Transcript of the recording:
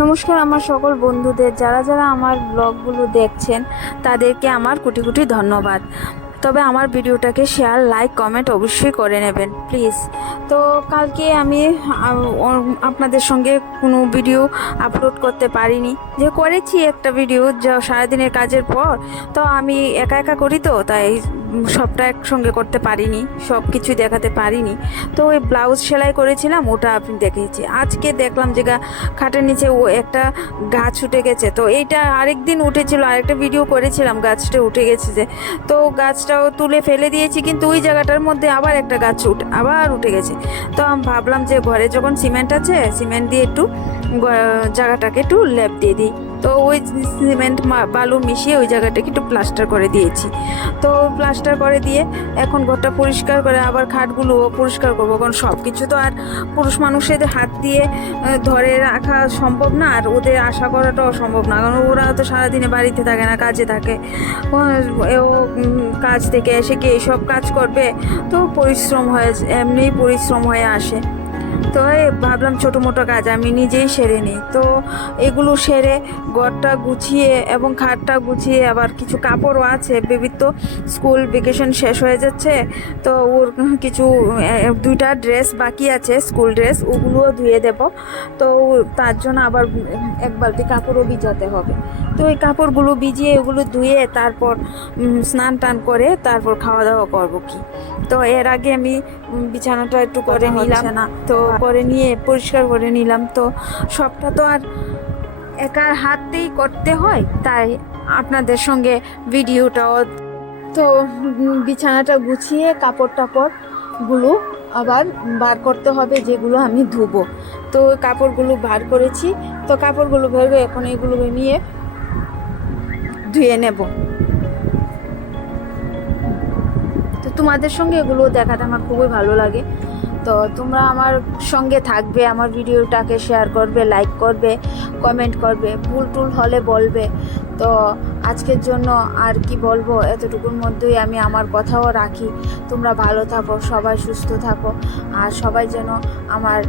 নমস্কার আমার সকল বন্ধুদের, যারা যারা আমার ব্লগগুলো দেখছেন, তাদেরকে আমার কোটি কোটি ধন্যবাদ। তবে আমার ভিডিওটাকে শেয়ার, লাইক, কমেন্ট অবশ্যই করে নেবেন, প্লিজ। তো কালকে আমি আপনাদের সঙ্গে কোনো ভিডিও আপলোড করতে পারিনি। যে করেছি একটা ভিডিও যা সারাদিনের কাজের পর, তো আমি একা একা করি তো, তাই সবটা একসঙ্গে করতে পারিনি, সব কিছু দেখাতে পারিনি। তো ওই ব্লাউজ সেলাই করেছিলাম, ওটা আপনি দেখেছি। আজকে দেখলাম যে খাটের নিচে ও একটা গাছ উঠে গেছে। তো এইটা আরেক দিন উঠেছিল, আরেকটা ভিডিও করেছিলাম, গাছটা উঠে গেছে যে, তো গাছটাও তুলে ফেলে দিয়েছি, কিন্তু ওই জায়গাটার মধ্যে আবার একটা গাছ উঠে, আবার উঠে গেছে। তো আমি ভাবলাম যে ঘরে যখন সিমেন্ট আছে, সিমেন্ট দিয়ে একটু জায়গাটাকে একটু লেপ দিয়ে দিই। তো ওই সিমেন্ট বালু মিশিয়ে ওই জায়গাটাকে একটু প্লাস্টার করে দিয়েছি। তো প্লাস্টার করে দিয়ে এখন ঘরটা পরিষ্কার করে আবার খাটগুলোও পরিষ্কার করব। কারণ সব কিছু তো আর পুরুষ মানুষের হাত দিয়ে ধরে রাখা সম্ভব না। আর ওদের আশা করাটাও সম্ভব না। কারণ ওরা তো সারাদিনে বাড়িতে থাকে না কাজে থাকে। ও, কাজ থেকে এসে কি এইসব কাজ করবে? তো পরিশ্রম হয়ে এমনিই পরিশ্রম হয়ে আসে। তো ভাবলাম ছোটো মোটো কাজ আমি নিজেই সেরে নিই। তো এগুলো সেরে ঘরটা গুছিয়ে এবং খাটটা গুছিয়ে আবার কিছু কাপড়ও আছে। বেবির তো স্কুল ভেকেশন শেষ হয়ে যাচ্ছে। তো ওর কিছু দুইটা ড্রেস বাকি আছে, স্কুল ড্রেস, ওগুলোও ধুয়ে দেব। তো তার জন্য আবার এক বালতি কাপড়ও ভিজাতে হবে। তো ওই কাপড়গুলো ভিজিয়ে ওগুলো ধুয়ে তারপর স্নান টান করে তারপর খাওয়া দাওয়া করব কি? তো এর আগে আমি বিছানাটা একটু করে নিলাম। না। তো করে নিয়ে পরিষ্কার করে নিলাম। তো সবটা তো আর একার হাতেই করতে হয় তাই আপনাদের সঙ্গে ভিডিওটাও। তো বিছানাটা গুছিয়ে কাপড় টাপড়গুলো আবার বার করতে হবে যেগুলো আমি ধুবো। তো কাপড়গুলো বার করেছি। তো কাপড়গুলো ভেবে এখন এগুলো নিয়ে ধুয়ে নেব। তোমাদের সঙ্গে এগুলো দেখাতে আমার খুবই ভালো লাগে। তো তোমরা আমার সঙ্গে থাকবে, আমার ভিডিওটাকে শেয়ার করবে লাইক করবে কমেন্ট করবে, ভুল টুল হলে বলবে। তো আজকের জন্য আর কি বলব, এতটুকুর মধ্যেই আমি আমার কথাও রাখি। তোমরা ভালো থাকো, সবাই সুস্থ থাকো, আর সবাই যেন আমার